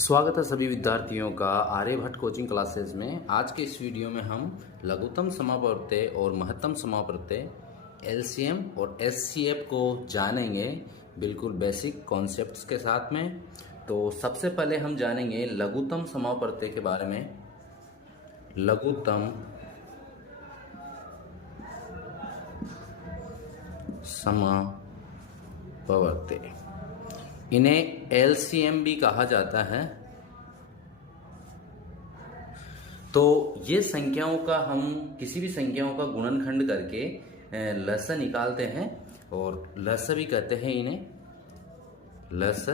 स्वागत है सभी विद्यार्थियों का आर्यभट्ट कोचिंग क्लासेस में। आज के इस वीडियो में हम लघुत्तम समापवर्त्य और महत्तम समापवर्त्य एलसीएम और एचसीएफ को जानेंगे, बिल्कुल बेसिक कॉन्सेप्ट्स के साथ में। तो सबसे पहले हम जानेंगे लघुत्तम समापवर्त्य के बारे में। लघुत्तम समापवर्त्य, इन्हें एलसीएम भी कहा जाता है। तो ये संख्याओं का, हम किसी भी संख्याओं का गुणनखंड करके लस निकालते हैं और लस भी कहते हैं इन्हें लस।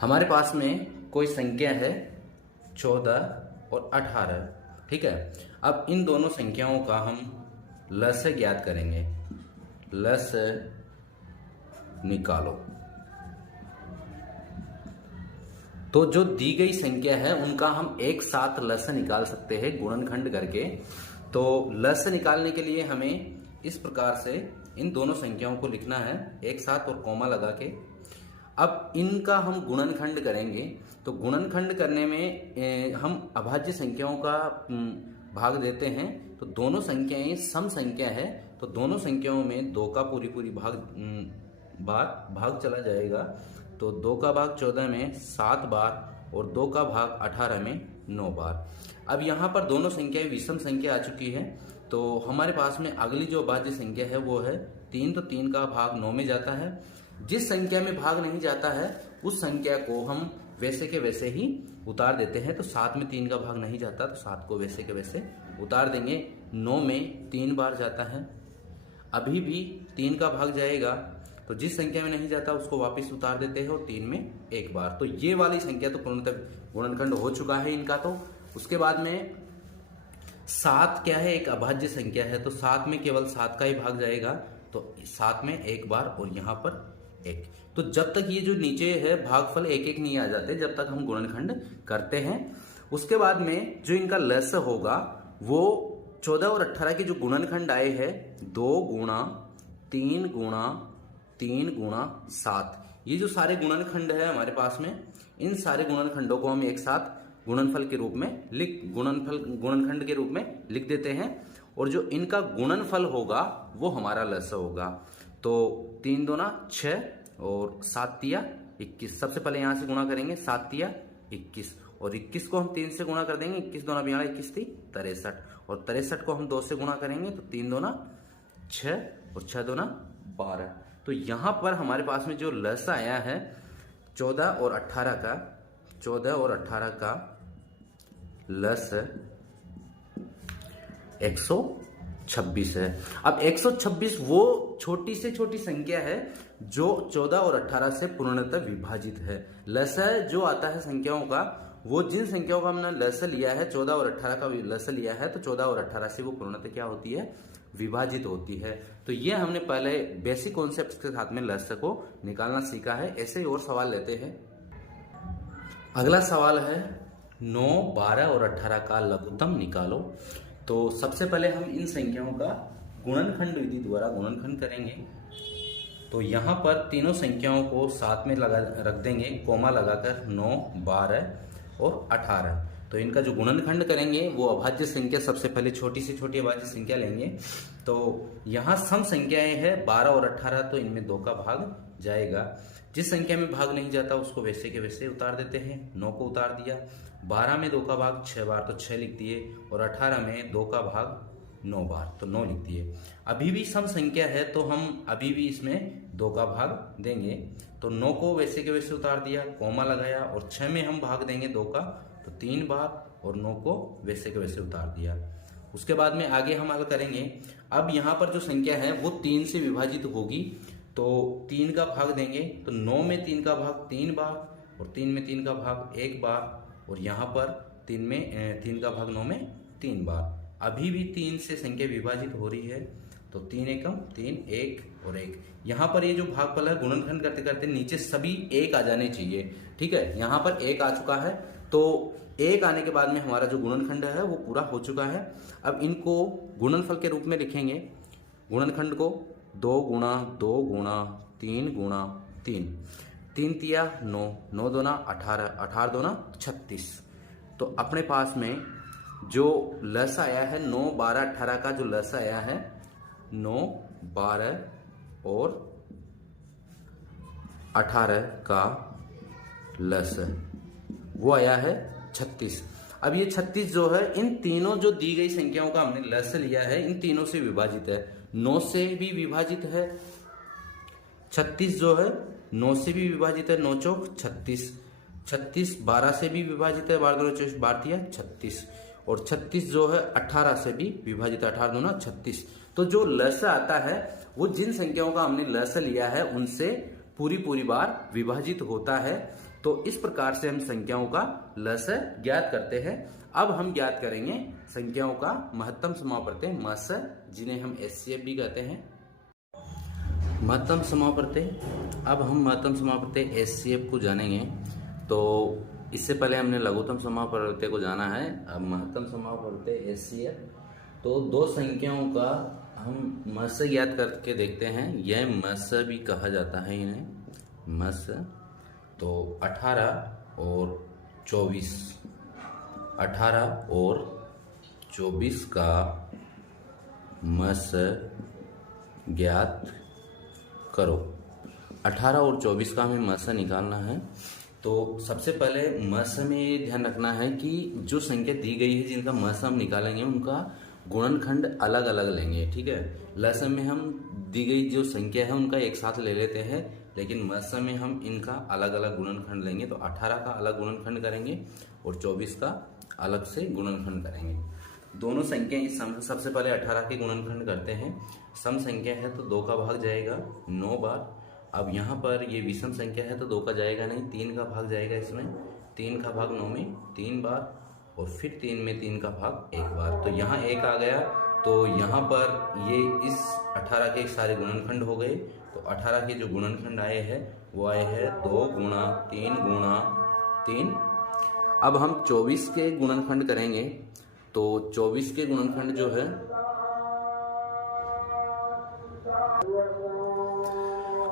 हमारे पास में कोई संख्या है 14 और 18, ठीक है। अब इन दोनों संख्याओं का हम लस ज्ञात करेंगे। लस निकालो। तो जो दी गई संख्या है उनका हम एक साथ लस निकाल सकते हैं गुणनखंड करके। तो लस निकालने के लिए हमें इस प्रकार से इन दोनों संख्याओं को लिखना है एक साथ और कॉमा लगा के। अब इनका हम गुणनखंड करेंगे। तो गुणनखंड करने में हम अभाज्य संख्याओं का भाग देते हैं। तो दोनों संख्याएं सम संख्या है, तो दोनों संख्याओं में 2 का पूरी भाग चला जाएगा। तो 2 का भाग 14 में 7 बार और 2 का भाग 18 में 9 बार। अब यहाँ पर दोनों संख्याएं विषम संख्या आ चुकी है। तो हमारे पास में अगली जो अभाज्य संख्या है वो है 3। तो 3 का भाग 9 में जाता है। जिस संख्या में भाग नहीं जाता है उस संख्या को हम वैसे के वैसे ही उतार देते हैं। तो 7 में 3 का भाग नहीं जाता, तो 7 को वैसे के वैसे उतार देंगे। 9 में 3 बार जाता है, अभी भी 3 का भाग जाएगा। तो जिस संख्या में नहीं जाता उसको वापस उतार देते हैं और 3 में 1 बार। तो ये वाली संख्या तो पूर्णतः गुणनखंड हो चुका है इनका। तो उसके बाद में 7 क्या है, एक अभाज्य संख्या है। तो 7 में केवल 7 का ही भाग जाएगा। तो 7 में 1 बार और यहाँ पर 1। तो जब तक ये जो नीचे है भागफल 1-1 नहीं आ जाते, जब तक हम गुणनखंड करते हैं। उसके बाद में जो इनका लस होगा वो 14 और 18 के जो गुणनखंड आए हैं 2 गुणा 3 गुणा 3 गुणा 7, ये जो सारे गुणनखंड है हमारे पास में, इन सारे गुणनखंडों को हम एक साथ गुणनफल के रूप में गुणनखंड के रूप में लिख देते हैं। और जो इनका गुणनफल होगा वो हमारा लस होगा। तो 3 दूना 6 और 7 तिया 21। सबसे पहले यहां से गुणा करेंगे, 7 तिया 21 और 21 को हम 3 से गुणा कर देंगे। 21 दूना 21 थी 63 और 63 को हम 2 से गुणा करेंगे। तो 3 दूना 6 और 6 दूना 12। तो यहां पर हमारे पास में जो लस आया है 14 और 18 का लस 126 है। अब 126 वो छोटी से छोटी संख्या है जो 14 और 18 से पूर्णतः विभाजित है। लस जो आता है संख्याओं का, वो जिन संख्याओं का हमने लस लिया है 14 और 18 का लस लिया है, तो 14 और 18 से वो पूर्णतः क्या होती है, विभाजित होती है। तो ये हमने पहले बेसिक कॉन्सेप्ट के साथ में लस को निकालना सीखा है। ऐसे ही और सवाल लेते हैं। अगला सवाल है 9, 12 और 18 का लघुत्तम निकालो। तो सबसे पहले हम इन संख्याओं का गुणनखंड विधि द्वारा गुणनखंड करेंगे। तो यहाँ पर तीनों संख्याओं को साथ में रख देंगे कोमा लगाकर, 9, 12 और 18। तो इनका जो गुणनखंड करेंगे वो अभाज्य संख्या, सबसे पहले छोटी से छोटी अभाज्य संख्या लेंगे। तो यहाँ सम संख्याएं हैं 12 और 18, तो इनमें 2 का भाग जाएगा। जिस संख्या में भाग नहीं जाता उसको वैसे के वैसे उतार देते हैं। 9 को उतार दिया। 12 में 2 का भाग 6 बार, तो 6 लिख दिए। और 18 में 2 का भाग 9 बार, तो 9 लिख दिए। अभी भी सम संख्या है तो हम अभी भी इसमें 2 का भाग देंगे। तो 9 को वैसे के वैसे उतार दिया, कोमा लगाया। और 6 में हम भाग देंगे 2 का, तो 3 बार, और 9 को वैसे के वैसे उतार दिया। उसके बाद में आगे हम हल करेंगे। अब यहाँ पर जो संख्या है वो 3 से विभाजित होगी। तो 3 का भाग देंगे। तो 9 में 3 का भाग 3 बार और 3 में 3 का भाग 1 बार। और यहाँ पर 3 का भाग 9 में 3 बार। अभी भी 3 से संख्या विभाजित हो रही है। तो 3 एकम 3, 1 और 1। यहाँ पर ये जो भागफल है गुणनखंड करते करते नीचे सभी 1 आ जाने चाहिए, ठीक है। यहाँ पर 1 आ चुका है। तो 1 आने के बाद में हमारा जो गुणनखंड है वो पूरा हो चुका है। अब इनको गुणनफल के रूप में लिखेंगे। गुणनखंड को 2 गुणा 2 गुणा 3 गुणा 3। 3 तिया 9, 9 दूना 18, 18 दूना 36। तो अपने पास में जो लस आया है 9, 12, 18 का जो लस आया है 9, 12 और 18 का लस वो आया है 36। अब ये 36 जो है इन तीनों जो दी गई संख्याओं का हमने लस लिया है इन तीनों से विभाजित है। 9 से भी विभाजित है 36 जो है 9 से भी विभाजित है, 9 चौक 36, 36 12 से भी विभाजित है, 12 दूना 24, 12 तिया 36 और 36 जो है 18 से भी विभाजित है, 18 दूना 36। तो जो लस आता है वो जिन संख्याओं का हमने लस लिया है उनसे पूरी बार विभाजित होता है। तो इस प्रकार से हम संख्याओं का लस ज्ञात करते हैं। अब हम ज्ञात करेंगे संख्याओं का महत्तम समापवर्त्य मस, जिन्हें हम एचसीएफ भी कहते हैं। महत्तम समापवर्त्य, अब हम महत्तम समापवर्त्य एचसीएफ को जानेंगे। तो इससे पहले हमने लघुत्तम समापवर्त्य को जाना है। अब महत्तम समापवर्त्य एचसीएफ, तो दो संख्याओं का हम मस ज्ञात करके देखते हैं। यह मस भी कहा जाता है इन्हें, मस। तो 18 और 24, 18 और 24 का मस ज्ञात करो। 18 और 24 का हमें मस निकालना है। तो सबसे पहले मस में ये ध्यान रखना है कि जो संख्या दी गई है जिनका मस हम निकालेंगे उनका गुणनखंड अलग अलग लेंगे, ठीक है। लस में हम दी गई जो संख्या है उनका एक साथ ले लेते हैं, लेकिन मस में हम इनका अलग अलग गुणनखंड लेंगे। तो 18 का अलग गुणनखंड करेंगे और 24 का अलग से गुणनखंड करेंगे। दोनों संख्या इस सम, सबसे पहले 18 के गुणनखंड करते हैं। सम संख्या है तो 2 का भाग जाएगा 9 बार। अब यहाँ पर ये विषम संख्या है तो 2 का जाएगा नहीं, 3 का भाग जाएगा इसमें। 3 का भाग 9 में 3 बार और फिर 3 में 3 का भाग 1 बार। तो यहाँ 1 आ गया। तो यहाँ पर ये इस 18 के सारे गुणनखंड हो गए। तो 18 के जो गुणनखंड आए हैं वो आए हैं 2 गुणा 3 गुणा 3। अब हम 24 के गुणनखंड करेंगे। तो 24 के गुणनखंड जो है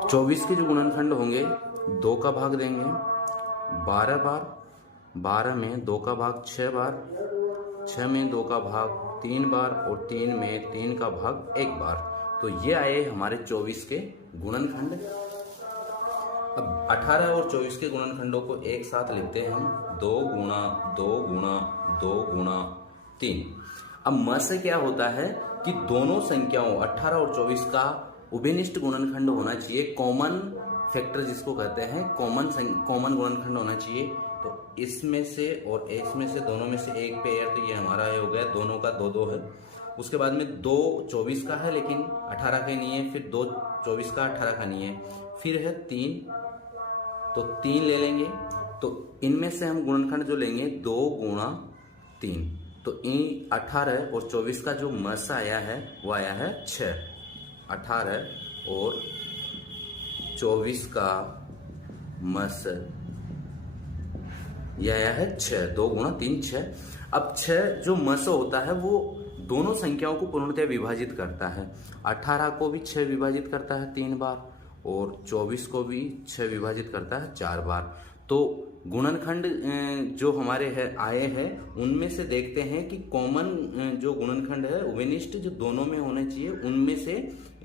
24 के जो गुणनखंड होंगे 2 का भाग देंगे 12 बार, 12 में 2 का भाग 6 बार, 6 में 2 का भाग 3 बार और 3 में 3 का भाग 1 बार। तो ये आए हमारे 24 के गुणनखंड। अब 18 और 24 के गुणनखंडों को एक साथ लिखते हैं हम 2 गुणा 2 गुणा 2 गुणा 3। अब मस से क्या होता है कि दोनों संख्याओं 18 और 24 का उभयनिष्ठ गुणनखंड होना चाहिए, कॉमन फैक्टर जिसको कहते हैं, कॉमन गुणनखंड होना चाहिए। तो इसमें से और इसमें से दोनों में से एक पेयर, तो ये हमारा हो गया, दोनों का 2-2 है। उसके बाद में 2 24 का है लेकिन 18 का नहीं है, फिर 2 24 का 18 का नहीं है, फिर है 3, तो 3 ले लेंगे। तो इनमें से हम गुणनखंड जो लेंगे 2 गुणा 3। तो इन 18 और 24 का जो मस आया है वो आया है 6। 18 और 24 का मस ये आया है 6। 2 गुणा 3 6। अब 6 जो मस होता है वो दोनों संख्याओं को पूर्णतः विभाजित करता है। 18 को भी 6 विभाजित करता है 3 बार और 24 को भी 6 विभाजित करता है 4 बार। तो गुणनखंड जो हमारे आए हैं उनमें से देखते हैं कि कॉमन जो गुणनखंड है उभयनिष्ठ जो दोनों में होने चाहिए उनमें से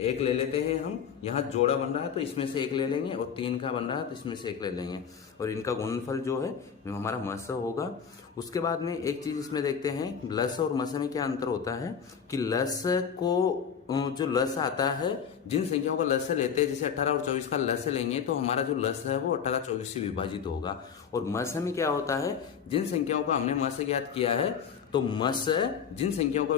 एक ले लेते हैं हम। यहाँ जोड़ा बन रहा है तो इसमें से एक ले लेंगे और 3 का बन रहा है तो इसमें से एक ले लेंगे और इनका गुणनफल जो है हमारा मस होगा। उसके बाद में एक चीज इसमें देखते हैं लस और मस में क्या अंतर होता है कि लस को जो लस आता है जिन संख्याओं का लस लेते हैं, जैसे 18 और 24 का लस लेंगे तो हमारा जो लस है वो 18 24 से विभाजित होगा। और मस में क्या होता है जिन संख्याओं का हमने मस ज्ञात किया है तो मस जिन संख्याओं का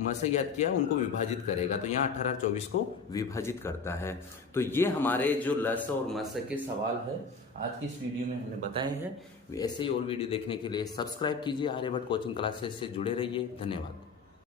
मस ज्ञात किया उनको विभाजित करेगा। तो यहाँ 18 और 24 को विभाजित करता है। तो ये हमारे जो लस और मस के सवाल है आज की इस वीडियो में हमने बताए हैं। ऐसे ही और वीडियो देखने के लिए सब्सक्राइब कीजिए, आर्यभट्ट कोचिंग क्लासेस से जुड़े रहिए। धन्यवाद।